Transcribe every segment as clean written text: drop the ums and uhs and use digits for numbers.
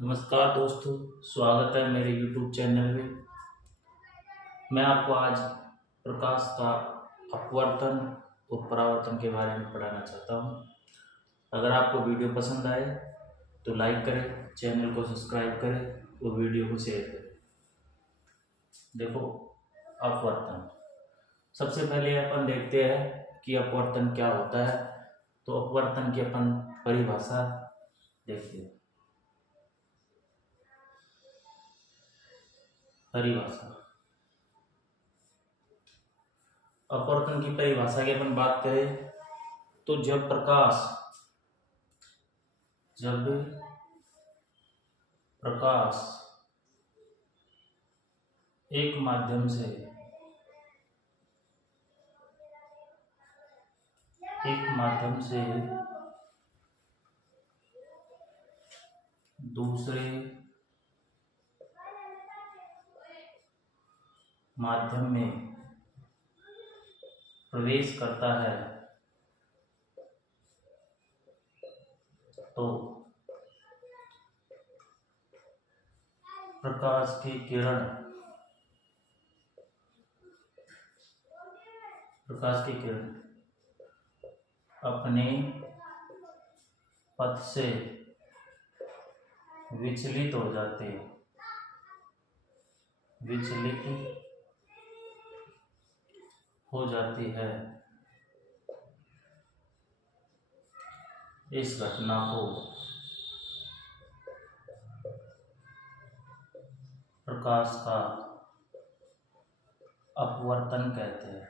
नमस्कार दोस्तों, स्वागत है मेरे YouTube चैनल में। मैं आपको आज प्रकाश का अपवर्तन और परावर्तन के बारे में पढ़ाना चाहता हूँ। अगर आपको वीडियो पसंद आए तो लाइक करें, चैनल को सब्सक्राइब करें और वीडियो को शेयर करें। देखो, अपवर्तन सबसे पहले अपन देखते हैं कि अपवर्तन क्या होता है। तो अपवर्तन की अपन परिभाषा देखते हैं। परिभाषा, अपवर्तन की परिभाषा की अपन बात करें तो जब प्रकाश एक माध्यम से दूसरे माध्यम में प्रवेश करता है तो प्रकाश की किरण अपने पथ से विचलित हो जाती है। इस घटना को प्रकाश का अपवर्तन कहते हैं।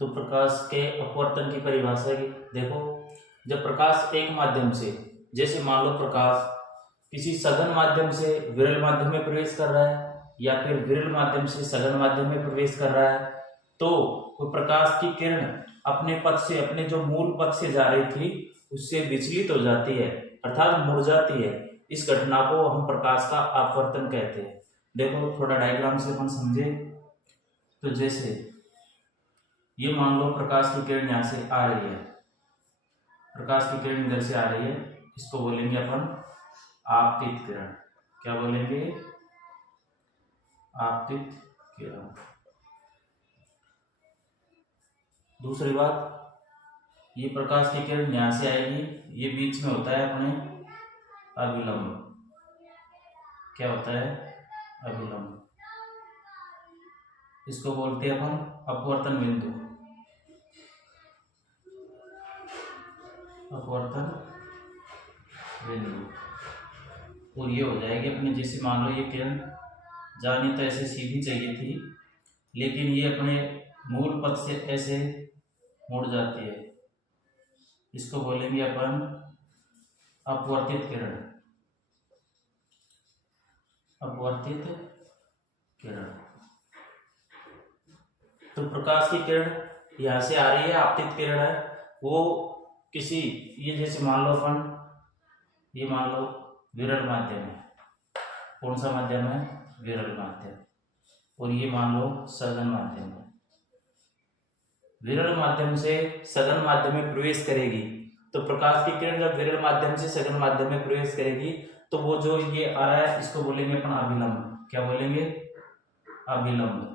तो प्रकाश के अपवर्तन की परिभाषा की देखो, जब प्रकाश एक माध्यम से, जैसे मान लो प्रकाश किसी सघन माध्यम से विरल माध्यम में प्रवेश कर रहा है या फिर विरल माध्यम से सघन माध्यम में प्रवेश कर रहा है, तो वो प्रकाश की किरण अपने पथ से, अपने जो मूल पथ से जा रही थी उससे विचलित हो जाती है, अर्थात मुड़ जाती है। इस घटना को हम प्रकाश का अपवर्तन कहते हैं। देखो, थोड़ा डायग्राम से अपन समझे तो जैसे ये मान लो प्रकाश की किरण यहाँ से आ रही है, प्रकाश की किरण इधर से आ रही है, इसको बोलेंगे अपन आपतित किरण। क्या बोलेंगे? आपतित किरण। दूसरी बात, ये प्रकाश की किरण यहाँ से आएगी, ये बीच में होता है अपने अभिलंब। क्या होता है? अभिलंब। इसको बोलते हैं अपन अपवर्तन बिंदु। और ये हो जाएगी अपने, जैसे मान लो ये किरण जानी तो ऐसे सीधी चाहिए थी, लेकिन ये अपने मूल पथ से ऐसे मुड़ जाती है। इसको बोलेंगे अपन अपवर्तित किरण। तो प्रकाश की किरण यहाँ से आ रही है, आपतित किरण है, वो किसी, ये जैसे मान लो अपन, ये मान लो विरल माध्यम है। कौन सा माध्यम है? विरल माध्यम। और ये मान लो सघन माध्यम है। विरल माध्यम से सघन माध्यम में प्रवेश करेगी, तो प्रकाश की किरण जब विरल माध्यम से सघन माध्यम में प्रवेश करेगी तो वो जो ये आ रहा है इसको बोलेंगे अपन अभिलंब। क्या बोलेंगे? अभिलंब।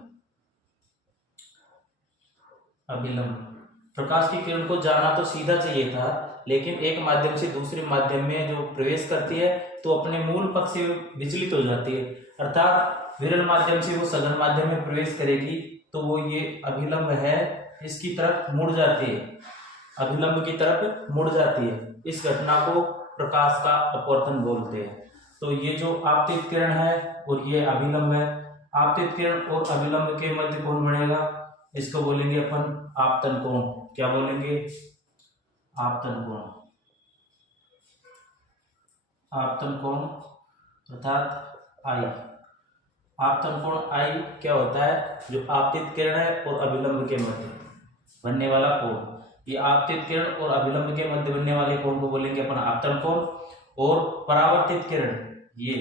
प्रकाश की किरण को जाना तो सीधा चाहिए था, लेकिन एक माध्यम से दूसरे माध्यम में जो प्रवेश करती है तो अपने मूल पथ से विचलित हो जाती है, अर्थात विरल माध्यम से वो सघन माध्यम में प्रवेश करेगी तो वो ये अभिलंब है, इसकी तरफ मुड़ जाती है, अभिलंब की तरफ मुड़ जाती है। इस घटना को प्रकाश का अपवर्तन बोलते हैं। तो ये जो आपतित किरण है और ये अभिलंब है, आपतित किरण और अभिलंब के मध्य कौन बनेगा? इसको बोलेंगे अपन आपतन कोण। क्या बोलेंगे? आपतन कोण। आपतन कोण अर्थात आई। आपतन कोण आई क्या होता है? जो आपतित किरण है और अभिलंब के मध्य बनने वाला कोण। ये आपतित किरण और अभिलंब के मध्य बनने वाले कोण को बोलेंगे अपन आपतन कोण। और परावर्तित किरण, ये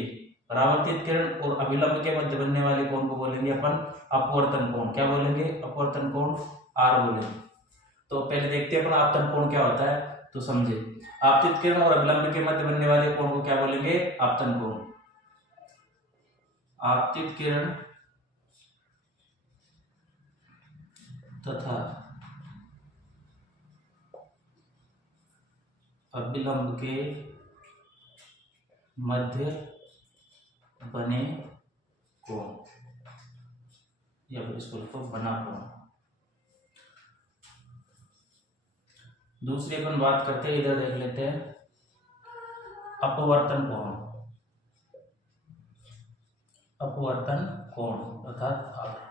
परावर्तित किरण और अभिलंब के मध्य बनने वाले कोण को बोलेंगे अपन अपवर्तन कोण। क्या बोलेंगे? अपवर्तन कोण, आर बोले। तो पहले देखते हैं अपन आपतन कोण क्या होता है, तो समझे। आपतित किरण और अभिलंब के मध्य बनने वाले कोण को क्या बोलेंगे, आपतन कोण। आपतित किरण तथा अभिलंब के मध्य बने कोण, या फिर इसको लिखो बना कोण। दूसरी अपन बात करते हैं, इधर देख लेते हैं अपवर्तन कोण। अपवर्तन कोण अर्थात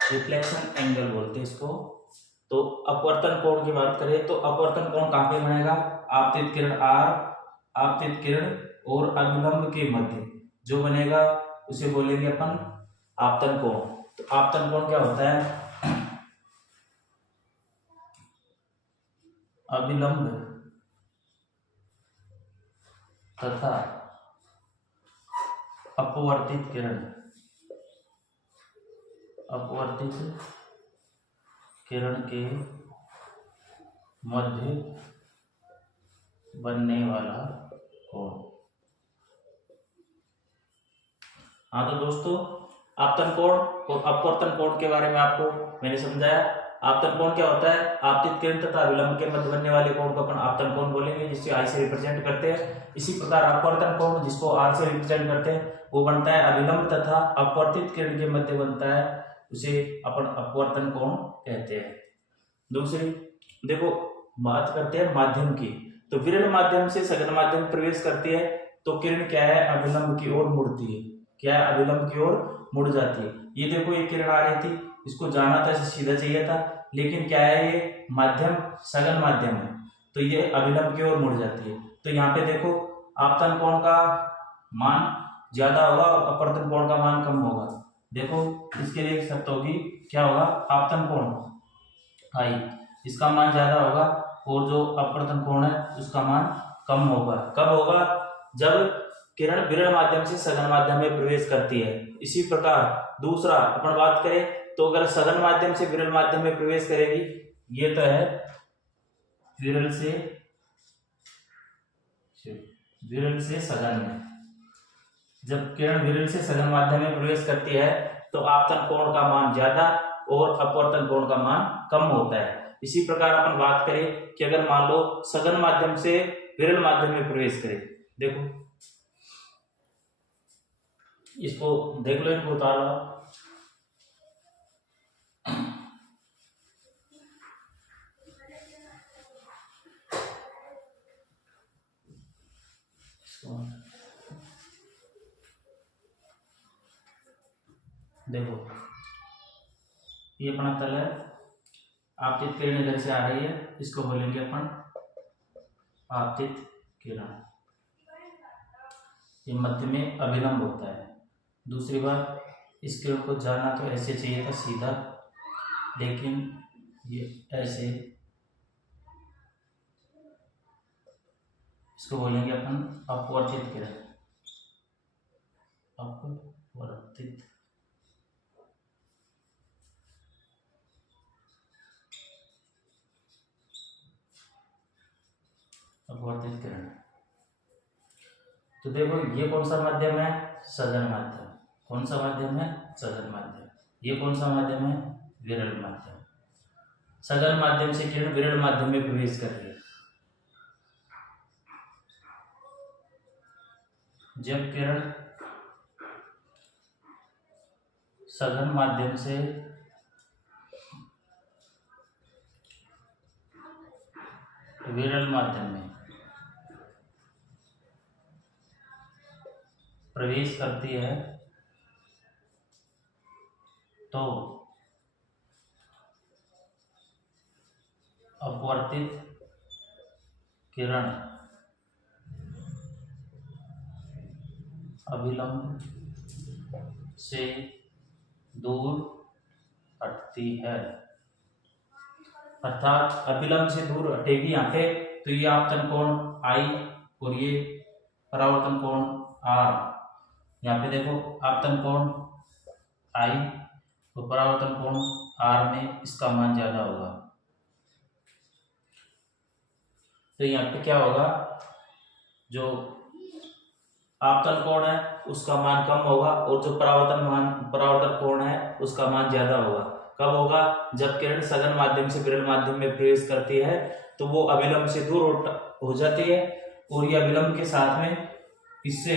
रिफ्लेक्शन एंगल बोलते हैं इसको। तो अपवर्तन कोण की बात करें तो अपवर्तन कोण कहाँ पे बनेगा, आपतित किरण आर, आपतित किरण और अभिलंब के मध्य जो बनेगा उसे बोलेंगे अपन आपतन कोण। तो आपतन कोण क्या होता है, अभिलंब तथा अपवर्तित किरण, अपवर्तित किरण के मध्य बनने वाला कोण। हाँ तो दोस्तों, आपतन कोण और अपवर्तन कोण के बारे में आपको मैंने समझाया। आपतन कोण क्या होता है, आपतित किरण तथा अभिलंब के मध्य बनने वाले कोण को अपन आपतन कोण बोलेंगे, जिससे आई से रिप्रेजेंट करते हैं। इसी प्रकार अपवर्तन कोण जिसको आर से रिप्रेजेंट करते हैं वो बनता है अभिलंब तथा अपवर्तित किरण के मध्य बनता है, उसे अपन अपवर्तन कोण कहते हैं। दूसरी देखो बात करते हैं माध्यम की। तो विरल माध्यम से सघन माध्यम प्रवेश करती है तो किरण क्या है, अभिलंब की ओर मुड़ती है। क्या है, अभिलंब की ओर मुड़ जाती है। ये देखो ये किरण आ रही थी, इसको जाना था, इसे सीधा चाहिए था, लेकिन क्या है ये माध्यम सघन माध्यम है तो ये अभिलंब की ओर मुड़ जाती है। तो यहाँ पे देखो आपतन कोण का मान ज्यादा होगा और अपवर्तन कोण का मान कम होगा। देखो इसके लिए शर्त होगी, क्या होगा, आपतन कोण आई, इसका मान ज्यादा होगा और जो अपवर्तन कोण है उसका मान कम होगा। कब होगा, जब किरण विरल माध्यम से सघन माध्यम में प्रवेश करती है। इसी प्रकार दूसरा अपन बात करें तो अगर सघन माध्यम से विरल माध्यम में प्रवेश करेगी, ये तो है विरल से सघन में, जब किरण विरल से सघन माध्यम में प्रवेश करती है तो आपतन कोण का मान ज्यादा और अपवर्तन कोण का मान कम होता है। इसी प्रकार अपन बात करें कि अगर मान लो सघन माध्यम से विरल माध्यम में प्रवेश करे, देखो इसको देख लो, इनको उतार लो। देखो ये अपना तल है, आपतित किरण इधर से आ रही है, इसको बोलेंगे अपन आपतित किरण। ये मध्य में अभिलंब होता है। दूसरी बात, इस किरण को जाना तो ऐसे चाहिए था सीधा, लेकिन ये ऐसे, इसको बोलेंगे अपन अपवर्तित किरण। अपवर्तित अपवर्तित किरण। तो देखो ये कौन सा माध्यम है, सघन माध्यम। कौन सा माध्यम है, सघन माध्यम। ये कौन सा माध्यम है, विरल माध्यम। सघन माध्यम से किरण विरल माध्यम में प्रवेश कर रही है। जब किरण सघन माध्यम से विरल माध्यम में प्रवेश करती है तो अपवर्तित किरण अभिलंब से दूर हटती है। अर्थात अभिलंब से दूर हटेगी यहाँ पे, तो ये आपतन कोण आई और ये परावर्तन कोण आर। यहाँ पे देखो आपतन कोण आई तो परावर्तन कोण R में इसका मान ज्यादा होगा। तो यहाँ पे क्या होगा, जो आपतन कोण है उसका मान कम होगा और जो परावर्तन कोण है उसका मान ज्यादा होगा। कब होगा, जब किरण सघन माध्यम से विरल माध्यम में प्रवेश करती है तो वो अविलंब से दूर हो जाती है और ये अविलंब के साथ में इससे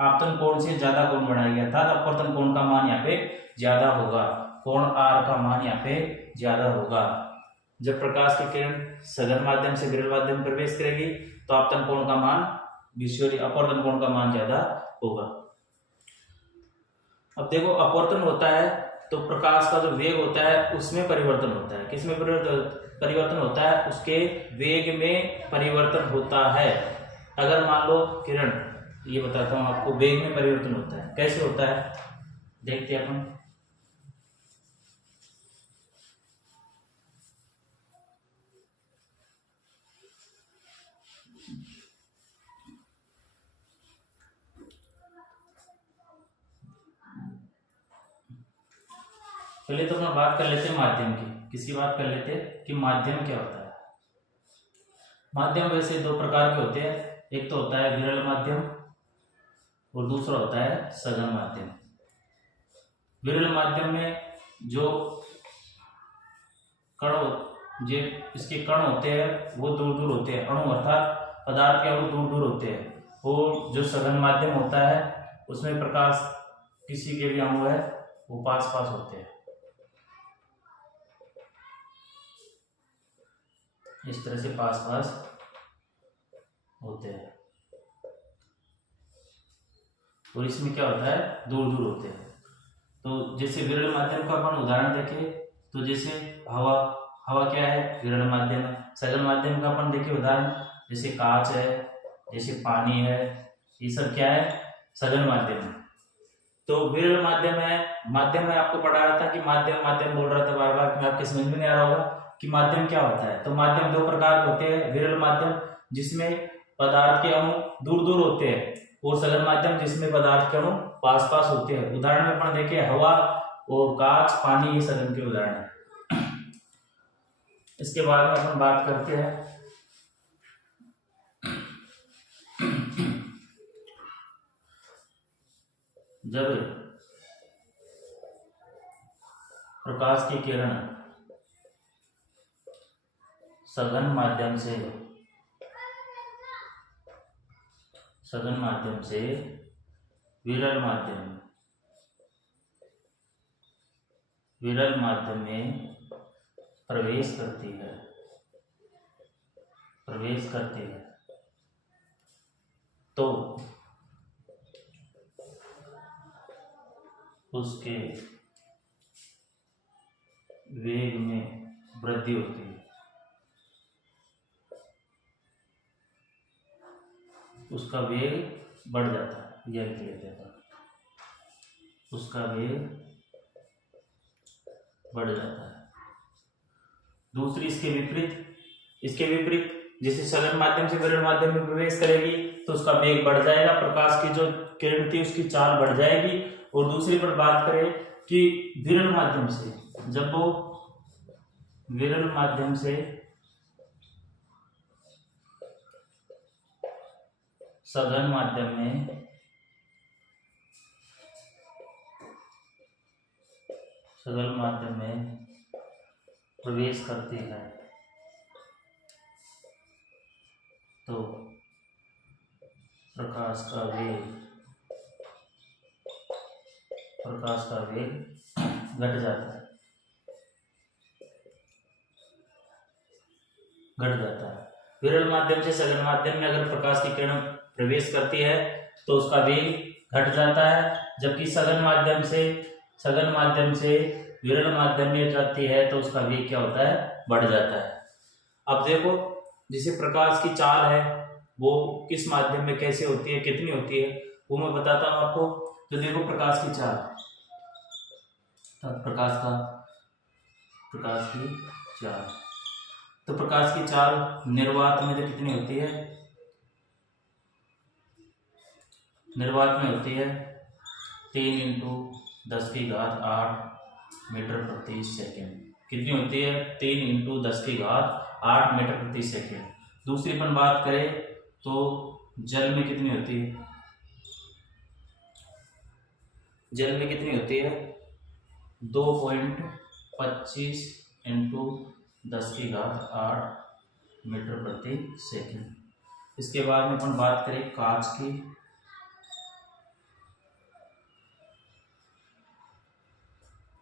आपतन कोण से ज्यादा कोण बढ़ाया गया था, अपवर्तन कोण का मान यहाँ पे ज्यादा होगा, कोण R का मान यहाँ पे ज्यादा होगा। जब प्रकाश की किरण सघन माध्यम से विरल माध्यम में प्रवेश करेगी तो आपतन कोण का मान अपवर्तन कोण का मान ज्यादा होगा। अब देखो, अपवर्तन होता है तो प्रकाश का जो वेग होता है उसमें परिवर्तन होता है। किसमें परिवर्तन होता है? उसके वेग में परिवर्तन होता है। अगर मान लो किरण, ये बताता हूं आपको, वेग में परिवर्तन होता है। कैसे होता है देखते हैं अपन। पहले तो अपना बात कर लेते हैं माध्यम की। किसकी बात कर लेते हैं कि माध्यम क्या होता है। माध्यम वैसे दो प्रकार के होते हैं, एक तो होता है विरल माध्यम और दूसरा होता है सघन माध्यम। विरल माध्यम में जो जो इसके कण होते हैं वो दूर दूर होते हैं, अणु अर्थात पदार्थ के अणु दूर दूर होते हैं। और जो सघन माध्यम होता है उसमें प्रकाश किसी के भी अणु है वो पास पास होते हैं, इस तरह से पास पास होते हैं। और इसमें क्या होता है, दूर दूर होते हैं। तो जैसे विरल माध्यम का अपन उदाहरण देखें तो जैसे हवा क्या है, विरल माध्यम है। सघन माध्यम का अपन देखें उदाहरण, जैसे कांच है, जैसे पानी है, ये सब क्या है, सघन माध्यम है। तो विरल माध्यम में आपको पढ़ाया था कि माध्यम बोल रहा था बार बार, कि आपके समझ में नहीं आ रहा होगा कि माध्यम क्या होता है। तो माध्यम दो प्रकार के होते हैं, विरल माध्यम जिसमें पदार्थ के अणु दूर दूर होते हैं और सघन माध्यम जिसमें पदार्थ के अणु पास पास होते हैं। उदाहरण में अपन देखें हवा और कांच, पानी, ये सघन के उदाहरण है। इसके बाद में अपन बात करते हैं जब प्रकाश की किरण सघन माध्यम से विरल माध्यम में प्रवेश करती है तो उसके वेग में वृद्धि होती है। उसका वेग बढ़ जाता है, यह लिख लेते हैं, उसका वेग बढ़ जाता है। दूसरी इसके विपरीत जैसे सघन माध्यम से विरल माध्यम में प्रवेश करेगी तो उसका वेग बढ़ जाएगा, प्रकाश की जो किरण थी उसकी चाल बढ़ जाएगी। और दूसरी पर बात करें कि विरल माध्यम से, जब वो विरल माध्यम से सघन माध्यम में प्रवेश करती है तो प्रकाश का वेग घट जाता है। विरल माध्यम से सघन माध्यम में अगर प्रकाश की किरण प्रवेश करती है तो उसका वेग घट जाता है, जबकि सघन माध्यम से विरल माध्यम में जाती है तो उसका वेग क्या होता है, बढ़ जाता है। अब देखो, जैसे प्रकाश की चाल है वो किस माध्यम में कैसे होती है, कितनी होती है, वो मैं बताता हूं आपको। तो देखो प्रकाश की चाल, प्रकाश की चाल निर्वात में तो कितनी होती है, निर्वात में होती है 3 × 10⁸ मीटर प्रति सेकेंड। कितनी होती है? 3 इंटू 10⁸ मीटर प्रति सेकेंड। दूसरी अपन बात करें तो जल में कितनी होती है? जल में कितनी होती है? 2.25 इंटू 10⁸ मीटर प्रति सेकेंड। इसके बाद में अपन बात करें कांच की।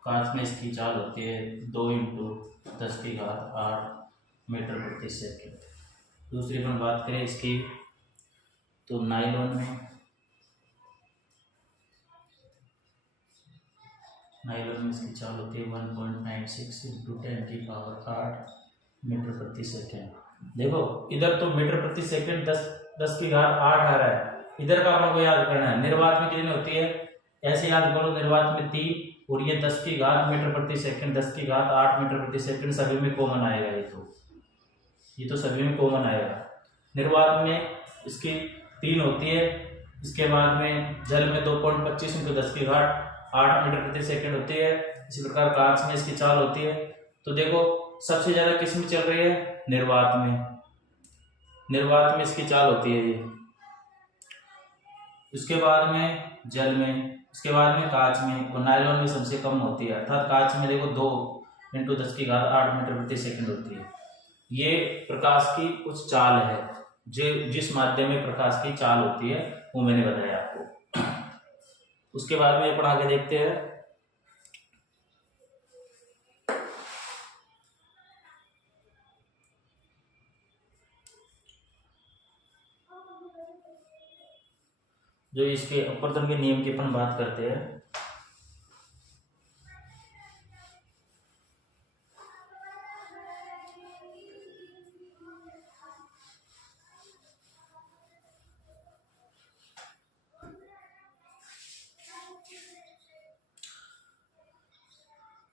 कांच में इसकी चाल होती है 2 इंटू 10⁸ मीटर प्रति सेकेंड। दूसरी अपन बात करें इसकी तो नायलॉन में इसकी चाल होती है 1.96 इंटू 10⁸ मीटर प्रति सेकेंड। देखो इधर तो मीटर प्रति सेकेंड 10⁸ आ रहा है, इधर का अपन को याद करना है। निर्वात में कितनी होती है? ऐसे याद करो, निर्वात में 3 और ये 10⁸ मीटर प्रति सेकेंड, 10⁸ मीटर प्रति सेकेंड सभी में कॉमन आएगा। ये तो सभी में कॉमन आएगा। निर्वात में इसकी 3 होती है। इसके बाद में जल में 2.25 इंटू 10⁸ मीटर प्रति सेकेंड होती है। इसी प्रकार कांच में इसकी चाल होती है। तो देखो सबसे ज्यादा किस में चल रही है? निर्वात में इसकी चाल होती है ये। उसके बाद में जल में, उसके बाद में कांच में और नायलॉन में सबसे कम होती है। अर्थात कांच में देखो 2 इंटू 10⁸ मीटर प्रति सेकेंड होती है। ये प्रकाश की कुछ चाल है, जो जिस माध्यम में प्रकाश की चाल होती है वो मैंने बताया आपको। उसके बाद में अपन आगे देखते हैं। जो इसके अपवर्तन के नियम की अपन बात करते हैं।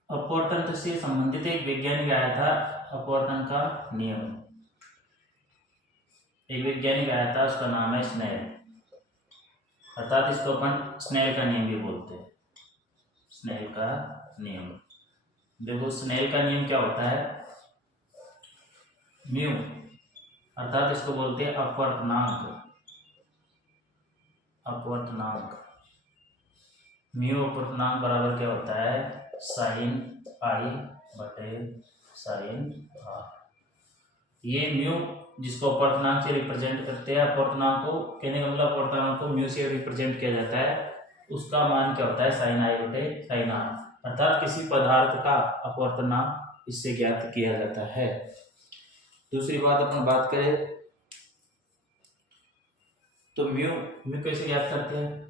अपवर्तन से संबंधित एक वैज्ञानिक आया था, अपवर्तन का नियम। एक वैज्ञानिक आया था, उसका नाम है स्नेल। अर्थात इसको अपन स्नेल का नियम भी बोलते हैं। स्नेल का नियम। देखो स्नेल का नियम क्या होता है? म्यू, अर्थात इसको बोलते हैं अपवर्तनांक। म्यू अपवर्तनांक बराबर क्या होता है? साइन पाई बटे साइन आर। ये म्यू जिसको अपवर्तनांक से रिप्रेजेंट करते हैं, अपवर्तनांक को कहने का मतलब अपवर्तनांक को म्यू से रिप्रेजेंट किया जाता है, उसका मान क्या होता है? साइन आई बटे साइन आर। अर्थात किसी पदार्थ का अपवर्तनांक इससे ज्ञात किया जाता है। दूसरी बात अपन बात करें तो म्यू कैसे ज्ञात करते हैं?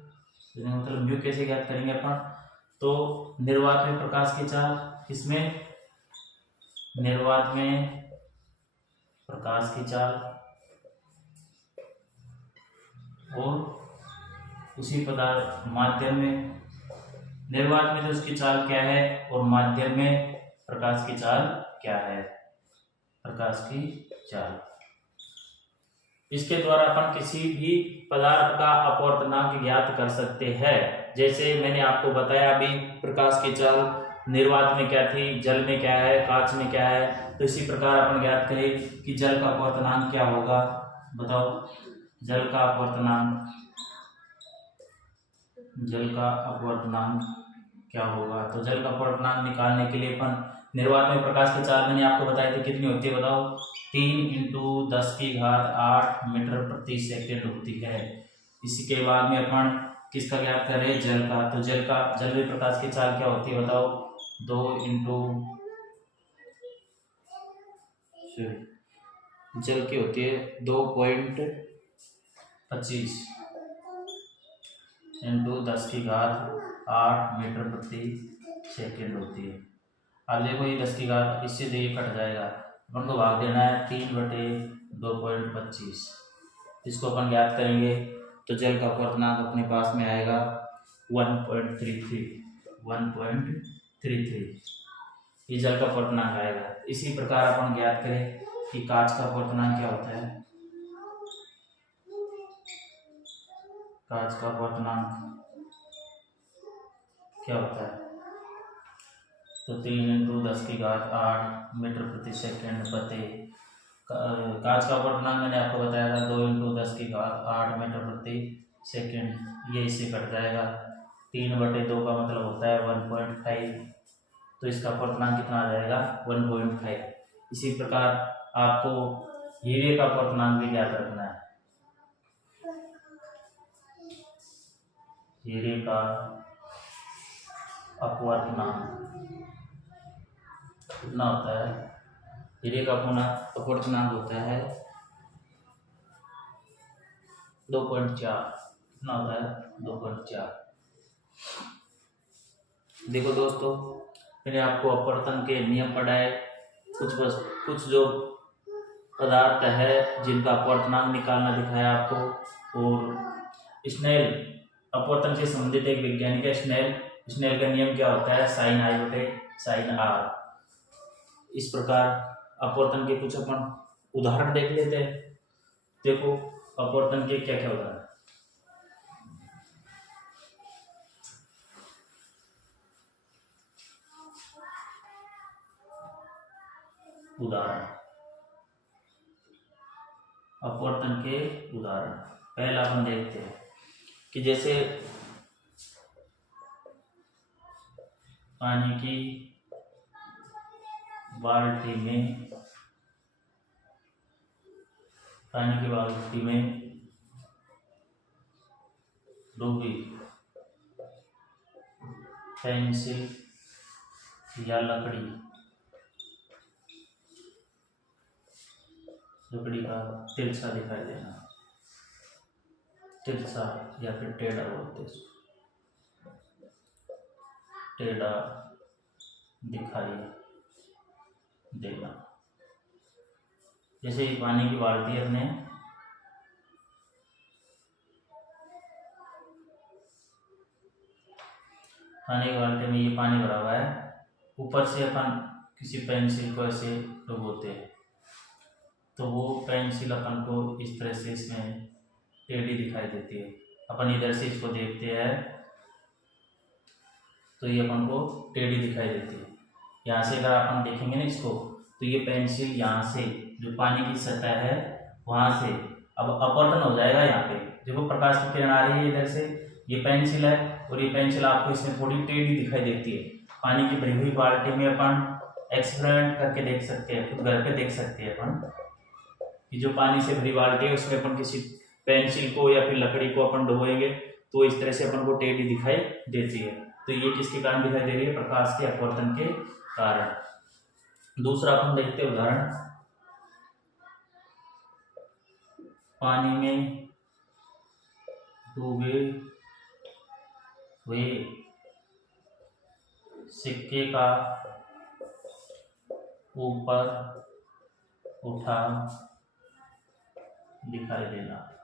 मतलब म्यू कैसे ज्ञात करेंगे अपन? तो निर्वात में प्रकाश की चाल, किसमें? निर्वात में प्रकाश की चाल और उसी पदार्थ माध्यम में, निर्वात में जो उसकी चाल क्या है और माध्यम में प्रकाश की चाल क्या है? प्रकाश की चाल। इसके द्वारा अपन किसी भी पदार्थ का अपवर्तनांक ज्ञात कर सकते हैं। जैसे मैंने आपको बताया अभी, प्रकाश की चाल निर्वात में क्या थी, जल में क्या है, कांच में क्या है। तो इसी प्रकार अपन ज्ञात करें कि जल का अपवर्तनांक क्या होगा। बताओ जल का अपवर्तनांक क्या होगा? तो जल का अपवर्तनांक निकालने के लिए अपन निर्वात में प्रकाश की चाल मैंने आपको बताई थी, कितनी होती है बताओ? 3 इंटू 10⁸ मीटर प्रति सेकेंड होती है। इसी के बाद में अपन किसका ज्ञात करें? जल का। तो जल में प्रकाश की चाल क्या होती है बताओ? 2 इंटू जल की होती है 2.25 इंटू 10⁸ मीटर प्रति सेकेंड होती है। अब देखो ये 10⁸ इससे देखिए कट जाएगा, अपन को भाग देना है 3/2.25। इसको अपन ज्ञात करेंगे तो जल का अपवर्तनांक अपने पास में आएगा 1.33। ये जल का अपवर्तनांक आएगा। इसी प्रकार अपन ज्ञात करें कि कांच का अपवर्तनांक क्या होता है? कांच का अपवर्तनांक क्या होता है? तो 3 × 10⁸ मीटर प्रति सेकेंड बटे कांच का अपवर्तनांक मैंने आपको बताया था 2 × 10⁸ मीटर प्रति सेकेंड, ये इससे कट जाएगा। 3/2 का मतलब होता है 1.5, तो इसका अपवर्तनांक कितना आ जाएगा 1.5। इसी प्रकार आपको हीरे का अपवर्तनांक भी याद रखना है। हीरे का अपवर्तनांक कितना होता है? हीरे का अपवर्तनांक होता है 2.4। कितना होता है? 2.4। देखो दोस्तों, मैंने आपको अपवर्तन के नियम पढ़ाए। कुछ जो पदार्थ है जिनका अपवर्तनांक निकालना दिखाया आपको। और स्नेल अपवर्तन से संबंधित एक वैज्ञानिक है स्नेल का नियम क्या होता है? sin I/sin R। इस प्रकार अपवर्तन के कुछ अपन उदाहरण देख लेते हैं। देखो अपवर्तन के क्या क्या उदाहरण। अपवर्तन के उदाहरण पहला अपन देखते हैं कि जैसे पानी की बाल्टी में डूबी पेंसिल या लकड़ी का तिरछा दिखाई देना, तिरछा या फिर टेढ़ा बोलते इसको, टेढ़ा दिखाई देना। जैसे ये पानी की बाल्टी अपने पानी की बाल्टी में ये पानी भरा हुआ है, ऊपर से अपन किसी पेंसिल को ऐसे डुबोते हैं तो वो पेंसिल अपन को इस तरह से इसमें टेढ़ी दिखाई देती है। अपन इधर से इसको देखते हैं तो ये अपन को टेढ़ी दिखाई देती है। यहाँ से अगर अपन देखेंगे ना इसको तो ये पेंसिल यहाँ से जो पानी की सतह है वहाँ से अब अपवर्तन हो जाएगा। यहाँ पे देखो प्रकाश की किरण आ रही है इधर से, ये पेंसिल है और ये पेंसिल आपको इसमें थोड़ी टेढ़ी दिखाई देती है। पानी की भरी हुई बाल्टी में अपन एक्सपेरिमेंट करके देख सकते हैं, खुद घर पे देख सकते हैं अपन कि जो पानी से भरी बाल्टी है उसमें अपन किसी पेंसिल को या फिर लकड़ी को अपन डुबोएंगे तो इस तरह से अपन को टेढ़ी दिखाई देती है। तो ये किसके कारण दिखाई दे रही है? प्रकाश के अपवर्तन के कारण। दूसरा अपन देखते हैं उदाहरण, पानी में डूबे हुए सिक्के का ऊपर उठा दिखाई देना।